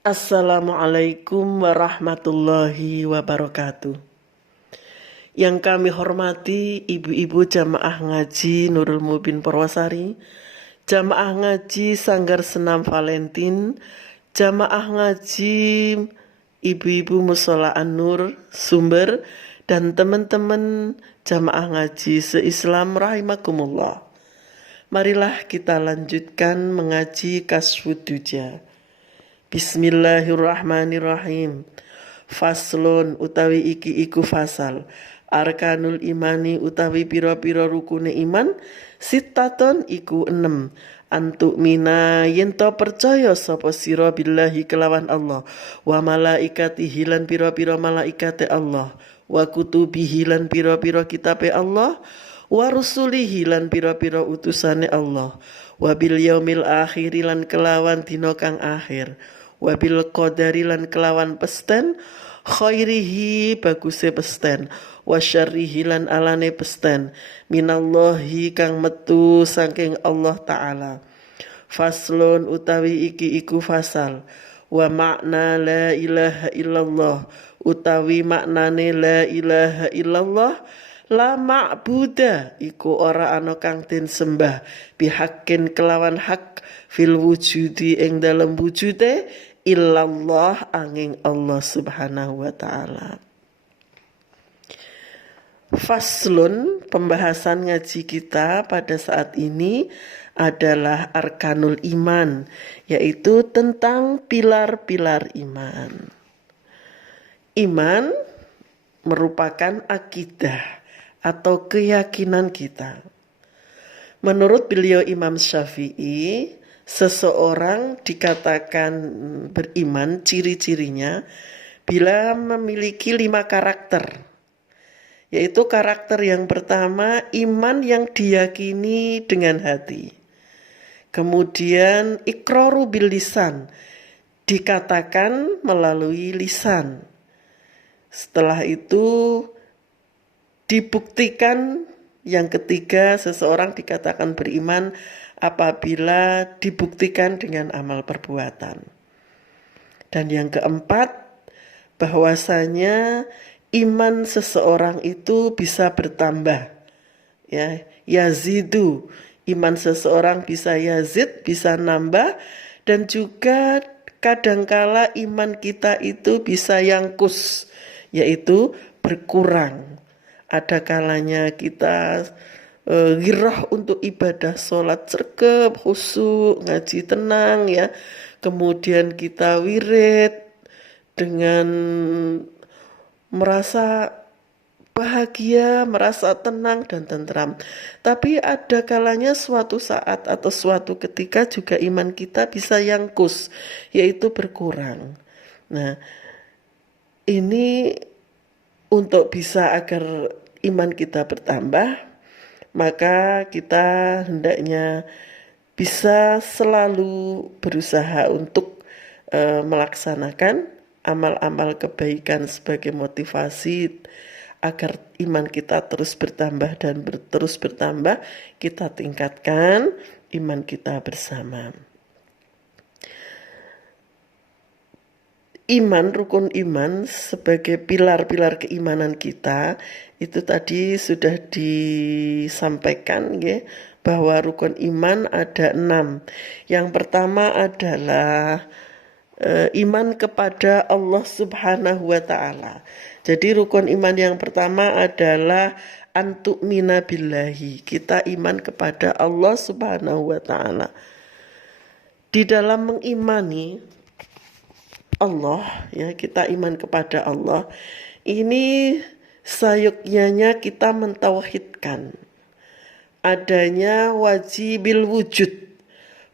Assalamualaikum warahmatullahi wabarakatuh. Yang kami hormati ibu-ibu jamaah ngaji Nurul Mubin Purwasari, jamaah ngaji Sanggar Senam Valentin, jamaah ngaji ibu-ibu Musola An-Nur Sumber, dan teman-teman jamaah ngaji se-Islam rahimakumullah. Marilah kita lanjutkan mengaji Kasfud Duja. Bismillahirrahmanirrahim. Faslun utawi iki iku fasal. Arkanul imani utawi pira-pira rukune iman sitaton iku 6. Antuk mina yento percaya sapa sira billahi kelawan Allah, wa malaikatihi lan pira-pira malaikate Allah, wa kutubihi lan pira-pira kitabe Allah, wa rusulihi lan pira-pira utusane Allah, wa bil yaumil akhir lan kelawan dina kang akhir, wabil qadari lan kelawan pesten, khairihi baguse pesten, wasyarrihi lan alane pesten, minallahi kang metu saking Allah Ta'ala. Faslun utawi iki iku fasal. Wa makna la ilaha illallah utawi maknane la ilaha illallah, la ma'buda iku ora ana kang den sembah bihakin kelawan hak fil wujudi ing dalam wujude illallah angin Allah subhanahu wa ta'ala. Faslun, pembahasan ngaji kita pada saat ini adalah arkanul iman, yaitu tentang pilar-pilar iman. Iman merupakan akidah atau keyakinan kita. Menurut beliau Imam Syafi'i, seseorang dikatakan beriman ciri-cirinya bila memiliki 5 karakter. Yaitu karakter yang pertama, iman yang diyakini dengan hati. Kemudian iqraru bil lisan, dikatakan melalui lisan. Setelah itu dibuktikan. Yang ketiga, seseorang dikatakan beriman apabila dibuktikan dengan amal perbuatan. Dan yang keempat, bahwasanya iman seseorang itu bisa bertambah. Ya, yazidu, iman seseorang bisa yazid, bisa nambah, dan juga kadangkala iman kita itu bisa yangkus, yaitu berkurang. Ada kalanya kita girah untuk ibadah sholat sergap, khusyuk, ngaji tenang ya. Kemudian kita wirid dengan merasa bahagia, merasa tenang dan tentram. Tapi ada kalanya suatu saat atau suatu ketika juga iman kita bisa yangkus, yaitu berkurang. Nah, ini untuk bisa agar iman kita bertambah, maka kita hendaknya bisa selalu berusaha untuk melaksanakan amal-amal kebaikan sebagai motivasi agar iman kita terus bertambah dan terus bertambah. Kita tingkatkan iman kita bersama. Iman, rukun iman sebagai pilar-pilar keimanan kita itu tadi sudah disampaikan ya, bahwa rukun iman ada 6. Yang pertama adalah iman kepada Allah subhanahu wa ta'ala. Jadi rukun iman yang pertama adalah antu'mina billahi, kita iman kepada Allah subhanahu wa ta'ala. Di dalam mengimani Allah, ya, kita iman kepada Allah, ini sayukyanya kita mentauhidkan adanya wajibil wujud,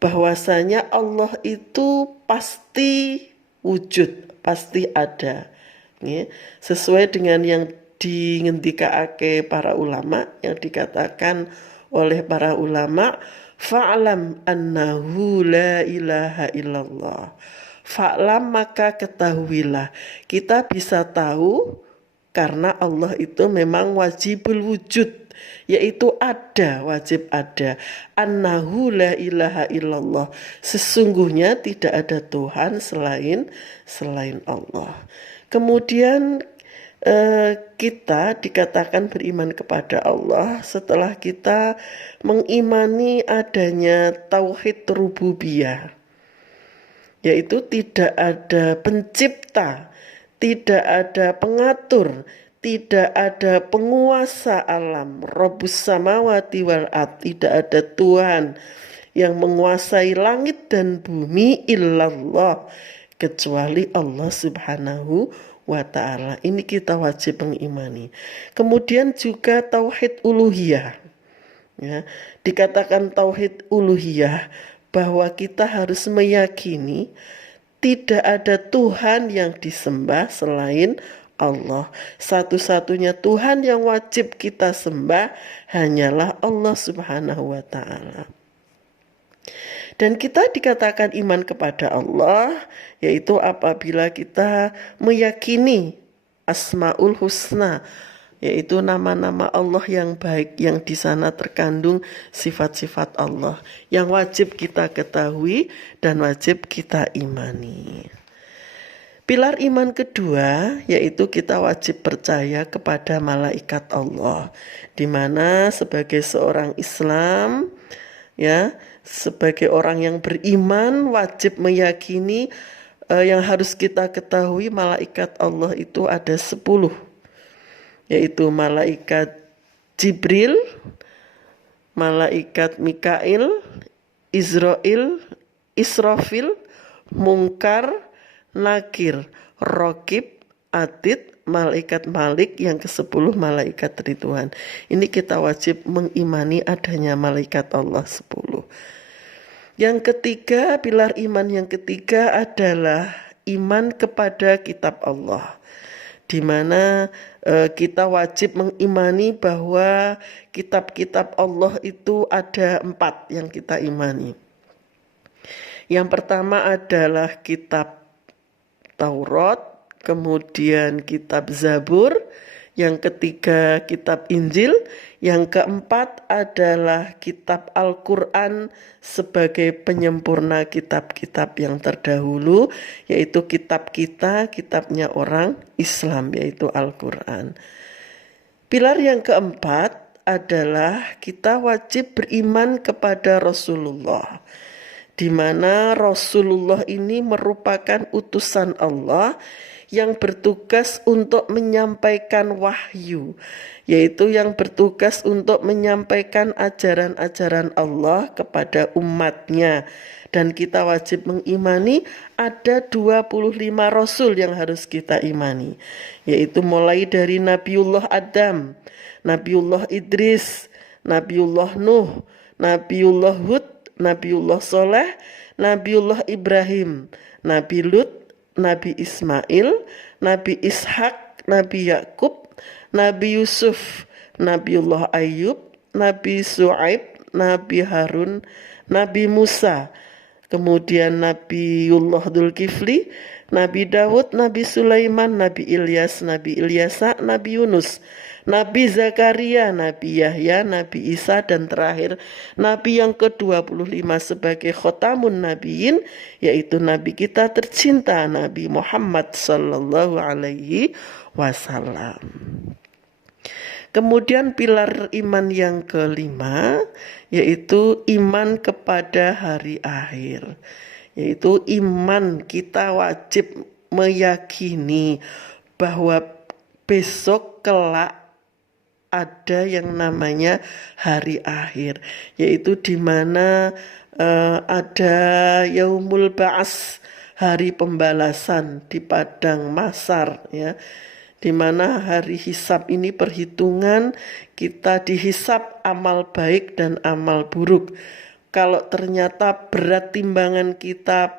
bahwasanya Allah itu pasti wujud, pasti ada, ya, sesuai dengan yang dingendikaake para ulama, yang dikatakan oleh para ulama, fa'lam annahu la ilaha illallah. Fa'lam, maka ketahuilah, kita bisa tahu karena Allah itu memang wajibul wujud, yaitu ada, wajib ada. Annahu la ilaha illallah, sesungguhnya tidak ada Tuhan selain Allah. Kemudian kita dikatakan beriman kepada Allah setelah kita mengimani adanya tauhid rububiyah, yaitu tidak ada pencipta, tidak ada pengatur, tidak ada penguasa alam, Rabbus samawati wal ard, tidak ada Tuhan yang menguasai langit dan bumi illallah, kecuali Allah subhanahu wa ta'ala. Ini kita wajib mengimani. Kemudian juga tauhid uluhiyah, ya, dikatakan tauhid uluhiyah bahwa kita harus meyakini tidak ada Tuhan yang disembah selain Allah. Satu-satunya Tuhan yang wajib kita sembah hanyalah Allah subhanahu wa ta'ala. Dan kita dikatakan iman kepada Allah, yaitu apabila kita meyakini Asmaul Husna, yaitu nama-nama Allah yang baik, yang di sana terkandung sifat-sifat Allah yang wajib kita ketahui dan wajib kita imani. Pilar iman kedua yaitu kita wajib percaya kepada malaikat Allah, di mana sebagai seorang Islam, ya, sebagai orang yang beriman wajib meyakini yang harus kita ketahui malaikat Allah itu ada 10, yaitu malaikat Jibril, malaikat Mikail, Israel, Israfil, Mungkar, Nakir, Rokib, Atid, malaikat Malik, yang ke-10 malaikat Ridwan. Ini kita wajib mengimani adanya malaikat Allah 10. Yang ketiga, pilar iman yang ketiga adalah iman kepada kitab Allah, di mana kita wajib mengimani bahwa kitab-kitab Allah itu ada 4 yang kita imani. Yang pertama adalah kitab Taurat, kemudian kitab Zabur, yang ketiga kitab Injil, yang keempat adalah kitab Al-Quran sebagai penyempurna kitab-kitab yang terdahulu, yaitu kitab kita, kitabnya orang Islam, yaitu Al-Quran. Pilar yang keempat adalah kita wajib beriman kepada Rasulullah, di mana Rasulullah ini merupakan utusan Allah yang bertugas untuk menyampaikan wahyu, yaitu yang bertugas untuk menyampaikan ajaran-ajaran Allah kepada umatnya. Dan kita wajib mengimani ada 25 Rasul yang harus kita imani, yaitu mulai dari Nabiullah Adam, Nabiullah Idris, Nabiullah Nuh, Nabiullah Hud, Nabiullah Soleh, Nabiullah Ibrahim, Nabi Lut, Nabi Ismail, Nabi Ishak, Nabi Yakub, Nabi Yusuf, Nabiullah Ayub, Nabi Su'aib, Nabi Harun, Nabi Musa, kemudian Nabiullah Dzulkifli, Nabi Dawud, Nabi Sulaiman, Nabi Ilyas, Nabi Ilyasa, Nabi Yunus, Nabi Zakaria, Nabi Yahya, Nabi Isa, dan terakhir Nabi yang ke-25 sebagai khotamun nabiyin, yaitu Nabi kita tercinta Nabi Muhammad sallallahu alaihi wasallam. Kemudian pilar iman yang kelima yaitu iman kepada hari akhir, yaitu iman kita wajib meyakini bahwa besok kelak ada yang namanya hari akhir, yaitu di mana ada yaumul ba'as, hari pembalasan di padang mahsyar, ya, di mana hari hisab ini perhitungan kita dihisab amal baik dan amal buruk. Kalau ternyata berat timbangan kita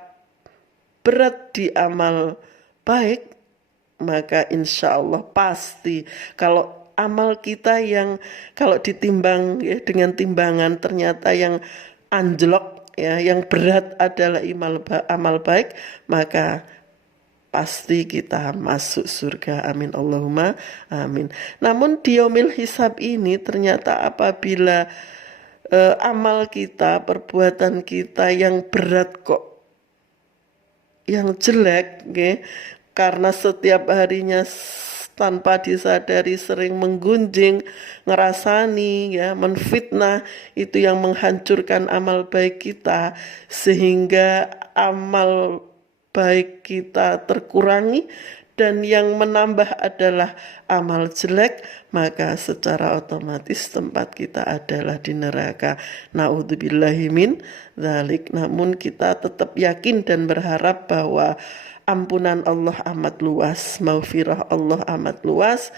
berat di amal baik, maka insya Allah pasti kalau amal kita yang kalau ditimbang, ya, dengan timbangan ternyata yang anjlok, ya, yang berat adalah amal baik, maka pasti kita masuk surga. Amin Allahumma amin. Namun di yaumil hisab ini ternyata apabila amal kita, perbuatan kita yang berat kok, yang jelek, okay, karena setiap harinya tanpa disadari sering menggunjing, ngerasani, ya, menfitnah, itu yang menghancurkan amal baik kita, sehingga amal baik kita terkurangi, dan yang menambah adalah amal jelek, maka secara otomatis tempat kita adalah di neraka. Na'udzubillahi min dzalik. Namun kita tetap yakin dan berharap bahwa ampunan Allah amat luas, maghfirah Allah amat luas,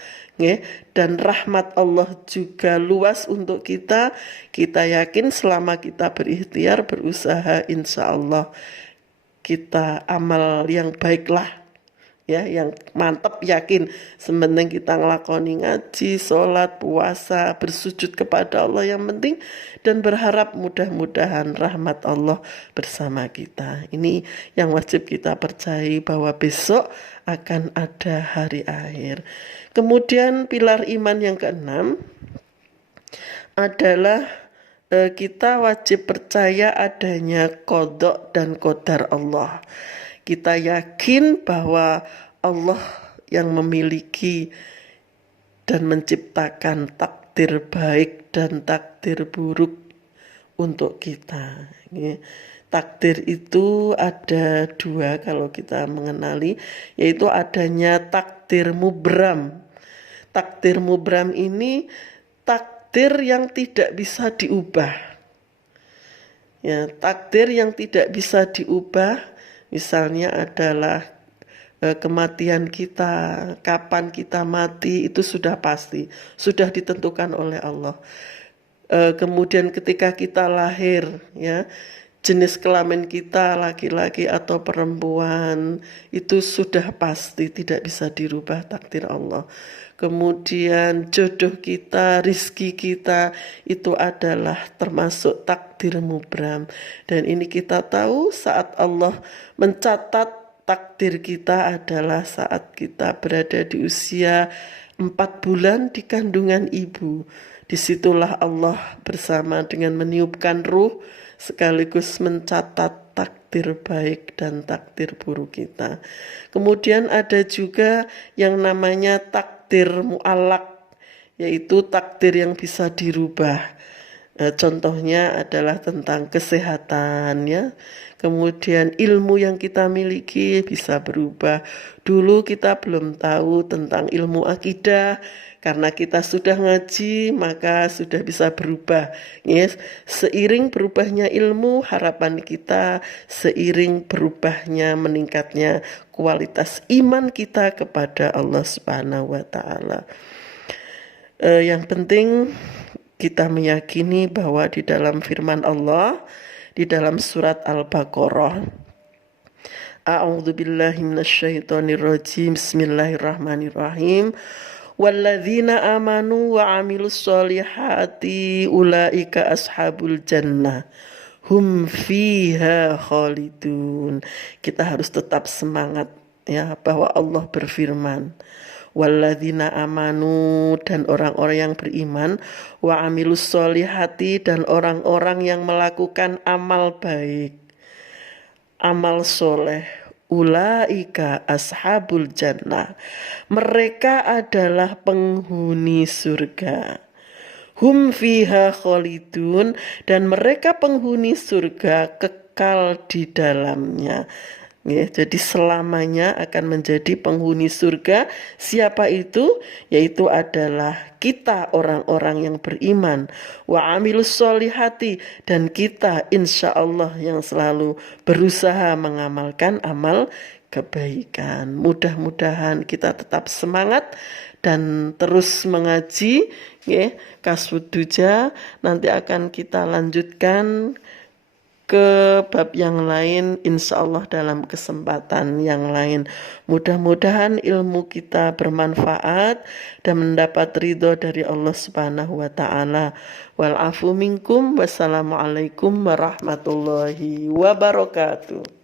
dan rahmat Allah juga luas untuk kita. Kita yakin selama kita berikhtiar, berusaha, insya Allah kita amal yang baiklah, ya, yang mantap, yakin sementing kita ngelakoni ngaji, sholat, puasa, bersujud kepada Allah yang penting, dan berharap mudah-mudahan rahmat Allah bersama kita. Ini yang wajib kita percayai, bahwa besok akan ada hari akhir. Kemudian pilar iman yang keenam adalah kita wajib percaya adanya qada dan qadar Allah. Kita yakin bahwa Allah yang memiliki dan menciptakan takdir baik dan takdir buruk untuk kita. Takdir itu ada dua kalau kita mengenali, yaitu adanya takdir mubram. Takdir mubram ini takdir yang tidak bisa diubah. Ya, takdir yang tidak bisa diubah, misalnya adalah kematian kita, kapan kita mati itu sudah pasti, sudah ditentukan oleh Allah. Kemudian ketika kita lahir, ya, jenis kelamin kita laki-laki atau perempuan itu sudah pasti tidak bisa dirubah takdir Allah. Kemudian jodoh kita, rizki kita itu adalah termasuk takdir mubram. Dan ini kita tahu saat Allah mencatat takdir kita adalah saat kita berada di usia 4 bulan di kandungan ibu. Disitulah Allah bersama dengan meniupkan ruh sekaligus mencatat takdir baik dan takdir buruk kita. Kemudian ada juga yang namanya takdir mu'allaq, yaitu takdir yang bisa dirubah. Contohnya adalah tentang kesehatan, ya. Kemudian ilmu yang kita miliki bisa berubah. Dulu kita belum tahu tentang ilmu akidah, karena kita sudah ngaji maka sudah bisa berubah. Yes. Seiring berubahnya ilmu, harapan kita seiring berubahnya, meningkatnya kualitas iman kita kepada Allah Subhanahu wa taala. Yang penting kita meyakini bahwa di dalam firman Allah, di dalam surat Al-Baqarah, A'udzubillahi minasyaitonirrajim, Bismillahirrahmanirrahim. Walladzina amanu wa amilus solihati ulaika ashabul jannah hum fiha khalidun. Kita harus tetap semangat, ya, bahwa Allah berfirman, walladzina amanu, dan orang-orang yang beriman, wa amilus solihati, dan orang-orang yang melakukan amal baik, amal soleh, ulaika ashabul jannah, mereka adalah penghuni surga. Hum fiha khalidun, dan mereka penghuni surga kekal di dalamnya. Ya, jadi selamanya akan menjadi penghuni surga. Siapa itu? Yaitu adalah kita, orang-orang yang beriman. Wa amilus solihati, dan kita insya Allah yang selalu berusaha mengamalkan amal kebaikan. Mudah-mudahan kita tetap semangat dan terus mengaji, ya, Kaswud Duja. Nanti akan kita lanjutkan ke bab yang lain, insya Allah dalam kesempatan yang lain. Mudah-mudahan ilmu kita bermanfaat dan mendapat ridho dari Allah Subhanahu wa ta'ala. Wal afu minkum, wassalamualaikum warahmatullahi wabarakatuh.